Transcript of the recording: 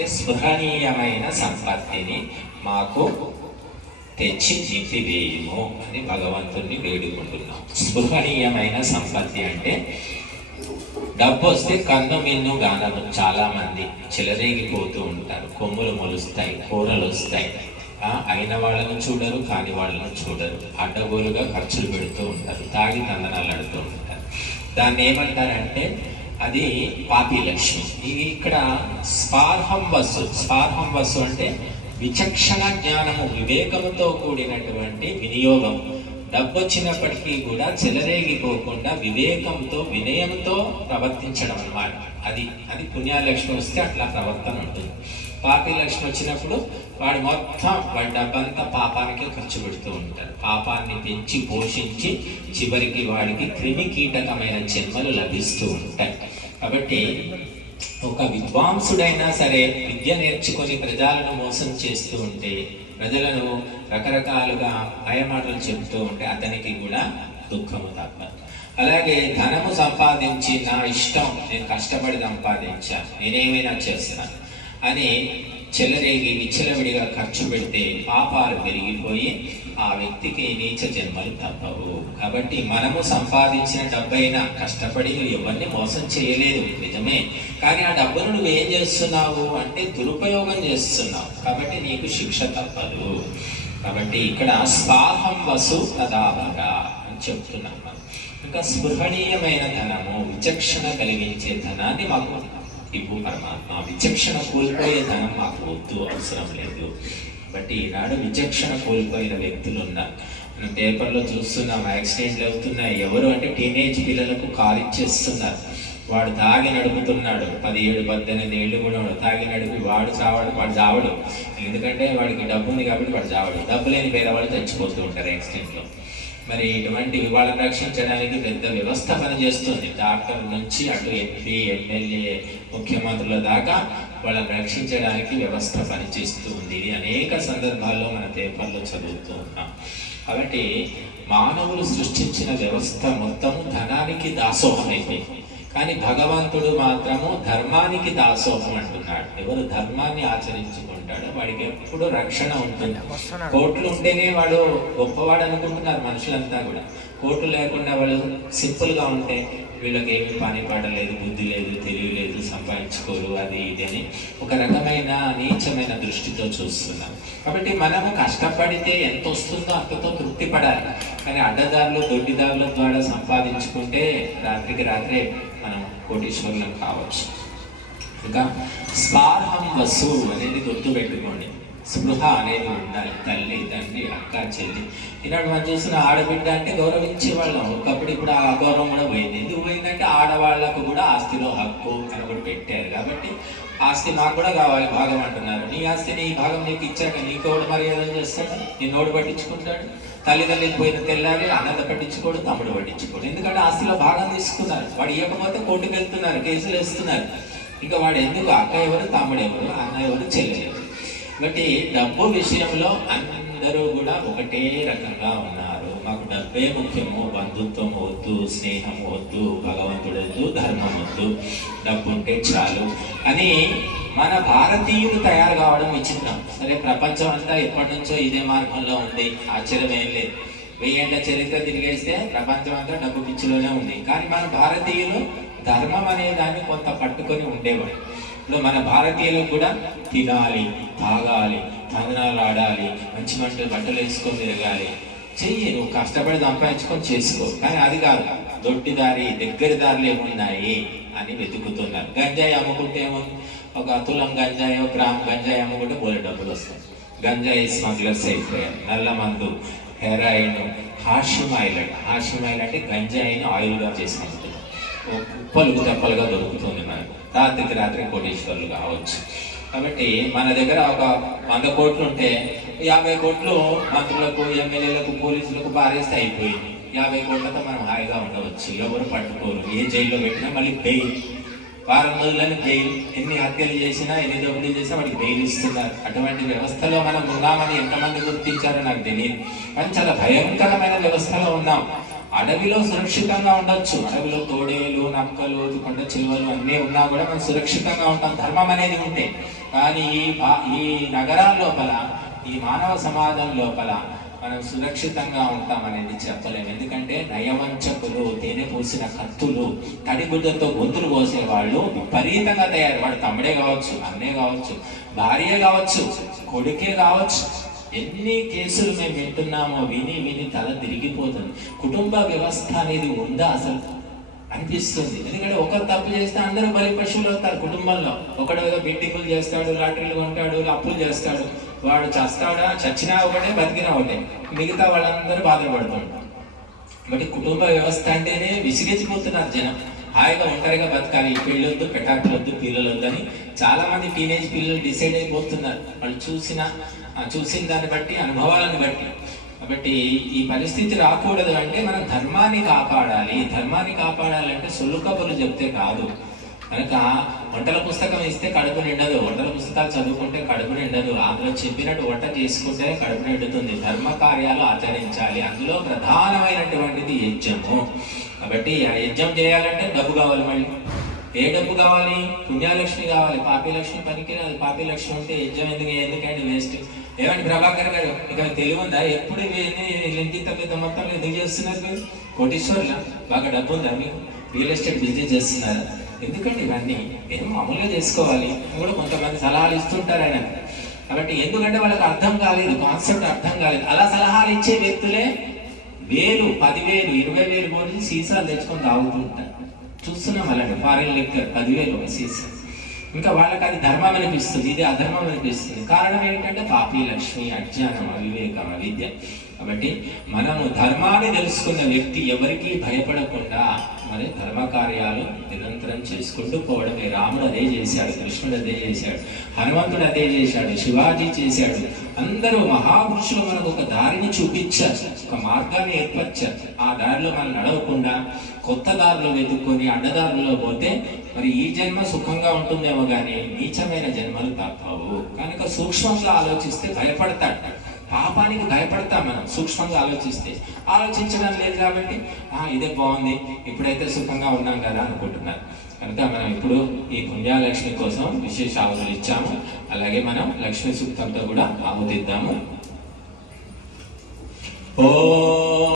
అంటే స్పృహణీయమైన సంపత్తిని మాకు తెచ్చి నింపివేయుము అని భగవంతుణ్ణి వేడుకుంటున్నాం. స్పృహణీయమైన సంపత్తి అంటే డబ్బు వస్తే కన్ను మిన్ను గానము. చాలా మంది చెలరేగిపోతూ ఉంటారు, కొమ్ములు మొలుస్తాయి, కూరలు వస్తాయి, అయిన వాళ్ళను చూడరు, కాని వాళ్ళను చూడరు, అడ్డగోలుగా ఖర్చులు పెడుతూ ఉంటారు, తాగి తందనాలు ఆడుతూ ఉంటారు. దాన్ని ఏమంటారంటే అది పాపి లక్ష్మి. ఇది ఇక్కడ స్పార్హం వస్సు అంటే విచక్షణ జ్ఞానము, వివేకముతో కూడినటువంటి వినియోగం. డబ్బు వచ్చినప్పటికీ కూడా చెలరేగిపోకుండా వివేకంతో వినయంతో ప్రవర్తించడం అన్నమాట. అది పుణ్యలక్ష్మి వస్తే అట్లా ప్రవర్తన ఉంటుంది. పాపి లక్ష్మి వచ్చినప్పుడు వాడు మొత్తం వాడి డబ్బంతా పాపానికి ఖర్చు పెడుతూ ఉంటాడు. పాపాన్ని పెంచి పోషించి చివరికి వాడికి క్రిమి కీటకమైన జన్మలు లభిస్తూ ఉంటాయి. కాబట్టి ఒక విద్వాంసుడైనా సరే విద్య నేర్చుకొని ప్రజలను మోసం చేస్తూ ఉంటే, ప్రజలను రకరకాలుగా భయమాటలు చెబుతూ ఉంటే అతనికి కూడా దుఃఖము తప్పదు. అలాగే ధనము సంపాదించి నా ఇష్టం, నేను కష్టపడి సంపాదించా, నేనేమైనా చేస్తాను అని చెలరేగి విచ్చలవిడిగా ఖర్చు పెడితే పాపాలు పెరిగిపోయి ఆ వ్యక్తికి నీచ జన్మలు తప్పవు. కాబట్టి మనము సంపాదించిన డబ్బైనా కష్టపడి నువ్వు ఎవరిని మోసం చేయలేదు, నిజమే. కానీ ఆ డబ్బును నువ్వు ఏం చేస్తున్నావు అంటే దురుపయోగం చేస్తున్నావు. కాబట్టి నీకు శిక్ష తప్పదు. కాబట్టి ఇక్కడ స్పాహం వసు తదాభగా అని చెప్తున్నాను. ఇంకా స్పృహణీయమైన ధనము, విచక్షణ కలిగించే ధనాన్ని మాకు ఇవ్వు పరమాత్మ. విచక్షణ కోల్పోయే ధనం మాకు వద్దు, అవసరం లేదు. బట్ ఈనాడు విచక్షణ కోల్పోయిన వ్యక్తులు ఉన్నారు. మనం పేపర్లో చూస్తున్నాం, యాక్సిడెంట్లు అవుతున్నాయి. ఎవరు అంటే టీనేజ్ పిల్లలకు కాల్ ఇచ్చేస్తున్నారు. వాడు తాగి నడుపుతున్నాడు, 17-18 ఏళ్ళు కూడా తాగి నడిపి వాడు చావడు. ఎందుకంటే వాడికి డబ్బు ఉంది కాబట్టి వాడు చావడు. డబ్బు లేని పేదవాళ్ళు చచ్చిపోతూ ఉంటారు యాక్సిడెంట్లో. మరి ఇటువంటి వాళ్ళని రక్షించడానికి పెద్ద వ్యవస్థ పనిచేస్తుంది. డాక్టర్ నుంచి అటు ఎంపీ, ఎమ్మెల్యే, ముఖ్యమంత్రుల దాకా వాళ్ళని రక్షించడానికి వ్యవస్థ పనిచేస్తూ ఉంది. ఇది అనేక సందర్భాల్లో మన పేపర్లో చదువుతూ ఉన్నాం. కాబట్టి మానవులు సృష్టించిన వ్యవస్థ మొత్తము ధనానికి దాసోహం అయిపోయింది. కానీ భగవంతుడు మాత్రము ధర్మానికి దాసోహం అంటున్నాడు. ఎవరు ధర్మాన్ని ఆచరించుకుంటాడో వాడికి ఎప్పుడు రక్షణ ఉంటుంది. కోట్లు ఉంటేనే వాడు గొప్పవాడు అనుకుంటున్నారు మనుషులంతా కూడా. కోట్లు లేకుండా వాళ్ళు సింపుల్గా ఉంటే వీళ్ళకి ఏమి పని పాడలేదు, బుద్ధి లేదు, తెలివి లేదు, సంపాదించుకోరు, అది ఇది అని ఒక రకమైన నీచమైన దృష్టితో చూస్తున్నాం. కాబట్టి మనము కష్టపడితే ఎంత వస్తుందో అంతతో తృప్తి పడాలి. కానీ అడ్డదారులు, దొడ్డిదారుల ద్వారా సంపాదించుకుంటే రాత్రికి రాత్రే మనం కోటీశ్వరులం కావచ్చు. ఇంకా స్పార్హం వసు అనేది గుర్తుపెట్టుకోండి. స్పృహ అనేది ఉండాలి. తల్లి, తండ్రి, అక్క, చెల్లి. ఈనాడు మనం చూసిన ఆడబిడ్డ అంటే గౌరవించేవాళ్ళం. ఒకప్పుడు ఇప్పుడు ఆ గౌరవం కూడా పోయింది. ఎందుకు పోయిందంటే ఆడవాళ్లకు కూడా ఆస్తిలో హక్కు అని ఒకటి పెట్టారు. కాబట్టి ఆస్తి మాకు కూడా కావాలి భాగం అంటున్నారు. నీ ఆస్తి నీ భాగం నీకు ఇచ్చాక నీకోడు మర్యాద చేస్తాడు, నిన్నోడు పట్టించుకుంటాడు. తల్లిదండ్రులు పోయిన తెల్లారి అన్నద పట్టించుకోడు, తమ్ముడు పట్టించుకోడు. ఎందుకంటే ఆస్తిలో భాగం తీసుకున్నారు. వాడు ఇవ్వకపోతే కోర్టుకు వెళ్తున్నారు, కేసులు వేస్తున్నారు. ఇంకా వాడు ఎందుకు అక్క ఎవరు, తమ్ముడు ఎవరు, అన్న ఎవరు, చెల్లి ఎవరు. కాబట్టి డబ్బు విషయంలో అందరూ కూడా ఒకటే రకంగా ఉన్నారు. మాకు డబ్బే ముఖ్యము, బంధుత్వం వద్దు, స్నేహం వద్దు, భగవంతుడు వద్దు, ధర్మం వద్దు, డబ్బు ఉంటే చాలు అని మన భారతీయులు తయారు కావడం విచిత్రం. సరే, ప్రపంచం అంతా ఎప్పటి నుంచో ఇదే మార్గంలో ఉంది, ఆశ్చర్యం ఏం లేదు. 1000 ఏళ్ల చరిత్ర తిరిగేస్తే ప్రపంచం అంతా డబ్బు పిచ్చిలోనే ఉంది. కానీ మన భారతీయులు ధర్మం అనే దాన్ని కొంత పట్టుకొని ఉండేవాడు. ఇప్పుడు మన భారతీయులకు కూడా తినాలి, తాగాలి, తందనాలు ఆడాలి, మంచి బట్టలు వేసుకొని తిరగాలి. చెయ్యి, నువ్వు కష్టపడి సంపాదించుకొని చేసుకో. కానీ అది కాదు, దొడ్డి దారి, దగ్గర దారులు ఏమున్నాయి అని వెతుకుతున్నారు. గంజాయి అమ్ముకుంటే ఏమో, ఒక తులం గంజాయో, గ్రామ్ గంజాయి అమ్ముకుంటే బోలే డబ్బులు వస్తాయి. గంజాయి స్మగ్లర్స్ అయిపోయారు. నల్ల మందు, హెరాయిన్, హాషిమ్ ఆయిల్ అంటే గంజాయిని ఆయిల్గా చేసి ఉప్పలుగు తెప్పలుగా దొరుకుతుంది మనకు. రాత్రికి రాత్రి కోటీశ్వరులు కావచ్చు. కాబట్టి మన దగ్గర ఒక 100 కోట్లు ఉంటే 50 కోట్లు మంత్రులకు, ఎమ్మెల్యేలకు, పోలీసులకు బారేస్తే అయిపోయింది. 50 కోట్లతో మనం హాయిగా ఉండవచ్చు. ఎవరు పట్టుకోరు. ఏ జైల్లో పెట్టినా మళ్ళీ బెయిల్, వారం రోజులని బెయిల్. ఎన్ని హత్యలు చేసినా, ఎన్ని దోపిడీలు చేసినా వాడికి బెయిల్ ఇస్తున్నారు. అటువంటి వ్యవస్థలో మనం ఉన్నామని ఎంతమంది గుర్తించారో నాకు తెలియదు. కానీ చాలా భయంకరమైన వ్యవస్థలో ఉన్నాం. అడవిలో సురక్షితంగా ఉండొచ్చు. అడవిలో తోడేలు, నక్కలు, కొండ చిలువలు అన్నీ ఉన్నా కూడా మనం సురక్షితంగా ఉంటాం ధర్మం అనేది ఉంటే. కానీ ఈ నగరాల లోపల, ఈ మానవ సమాజం లోపల మనం సురక్షితంగా ఉంటామనేది చెప్పలేము. ఎందుకంటే నయవంచకులు, తేనె పూసిన కత్తులు, తడిగుడ్డతో గొంతులు కోసేవాళ్ళు విపరీతంగా తయారు. వాడు తమ్ముడే కావచ్చు, అన్నే కావచ్చు, భార్య కావచ్చు, కొడుకే కావచ్చు. ఎన్ని కేసులు మేము వింటున్నామో, విని విని తల తిరిగిపోతుంది. కుటుంబ వ్యవస్థ అనేది ఉందా అసలు అనిపిస్తుంది. ఎందుకంటే ఒకరు తప్పు చేస్తే అందరూ బలి పశువులు అవుతారు. కుటుంబంలో ఒకడు ఏదో బిడ్డింగులు చేస్తాడు, లాటరీలు కొంటాడు, అప్పులు చేస్తాడు, వాడు చస్తాడా, చచ్చినా ఒకటే, బతికినా ఒకటే, మిగతా వాళ్ళందరూ బాధపడుతుంటారు. కాబట్టి కుటుంబ వ్యవస్థ అంటేనే విసిగెత్తిపోతున్నారు జనం. హాయిగా ఒంటరిగా బతకాలి, పెళ్ళొద్దు, పెటాకులొద్దు, పిల్లలొద్దు అని చాలా మంది టీనేజ్ పిల్లలు డిసైడ్ అయిపోతున్నారు. వాళ్ళు చూసిన దాన్ని బట్టి, అనుభవాలను బట్టి. కాబట్టి ఈ పరిస్థితి రాకూడదు అంటే మనం ధర్మాన్ని కాపాడాలి. ధర్మాన్ని కాపాడాలంటే సొల్లు కబుర్లు చెప్తే కాదు. కనుక వంటల పుస్తకం ఇస్తే కడుపు నిండదు, వంటల పుస్తకాలు చదువుకుంటే కడుపు నిండదు. అందులో చెప్పినట్టు వంట చేసుకుంటే కడుపు నిండుతుంది. ధర్మ కార్యాలు ఆచరించాలి. అందులో ప్రధానమైనటువంటిది యజ్ఞము. కాబట్టి ఆ యజ్ఞం చేయాలంటే డబ్బు కావాలి. మళ్ళీ ఏ డబ్బు కావాలి? పుణ్యలక్ష్మి కావాలి. పాపిలక్ష్మి పనికిరాదు. పాపిలక్ష్మి ఉంటే యజ్ఞం ఎందుకంటే వేస్ట్. ఏమంటే ప్రభాకర్ గారు, ఇక తెలివి ఉందా? ఎప్పుడు ఇంటి పెద్ద మొత్తంలో ఎందుకు చేస్తున్నారు మీరు? కోటీశ్వర్లా? బాగా డబ్బు ఉందా మీకు? రియల్ ఎస్టేట్ బిజినెస్ చేస్తున్నారా? ఎందుకండి ఇవన్నీ? మీరు మామూలుగా చేసుకోవాలి. కూడా కొంతమంది సలహాలు ఇస్తుంటారు ఆయన. కాబట్టి ఎందుకంటే వాళ్ళకి అర్థం కాలేదు, కాన్సెప్ట్ అర్థం కాలేదు. అలా సలహాలు ఇచ్చే వ్యక్తులే 1000, 10,000, 20,000 పోయి సీసాలు తెచ్చుకొని తాగుతుంటారు. చూస్తున్నాం అలాంటి ఫారెన్ లిక్కర్ 10,000 ఒక సీసా. ఇంకా వాళ్ళకి అది ధర్మం అనిపిస్తుంది, ఇది అధర్మం అనిపిస్తుంది. కారణం ఏంటంటే పాపి లక్ష్మి, అజ్ఞానం, అవివేకం, అవిద్య. కాబట్టి మనము ధర్మాన్ని తెలుసుకున్న వ్యక్తి ఎవరికీ భయపడకుండా మరి ధర్మ కార్యాలు నిరంతరం చేసుకుంటూ పోవడమే. రాముడు అదే చేశాడు, కృష్ణుడు అదే చేశాడు, హనుమంతుడు అదే చేశాడు, శివాజీ చేశాడు. అందరూ మహాపురుషులు మనకు ఒక దారిని చూపించారు, ఒక మార్గాన్ని ఏర్పరిచారు. ఆ దారిలో మనం నడవకుండా కొత్త దారిలో వెతుక్కొని అడ్డదారుల్లో పోతే మరి ఈ జన్మ సుఖంగా ఉంటుందేమో కానీ నీచమైన జన్మలు తప్పవు. కనుక సూక్ష్మంగా ఆలోచిస్తే భయపడతాడు. పాపానికి భయపడతాం మనం సూక్ష్మంగా ఆలోచించడం లేదు. కాబట్టి ఇదే బాగుంది, ఇప్పుడైతే సుఖంగా ఉన్నాం కదా అనుకుంటున్నారు. కనుక మనం ఇప్పుడు ఈ పుణ్యలక్ష్మి కోసం విశేష ఆహుతులు ఇచ్చాము. అలాగే మనం లక్ష్మీ సూక్తంతో కూడా ఆహుతిద్దాము. ఓ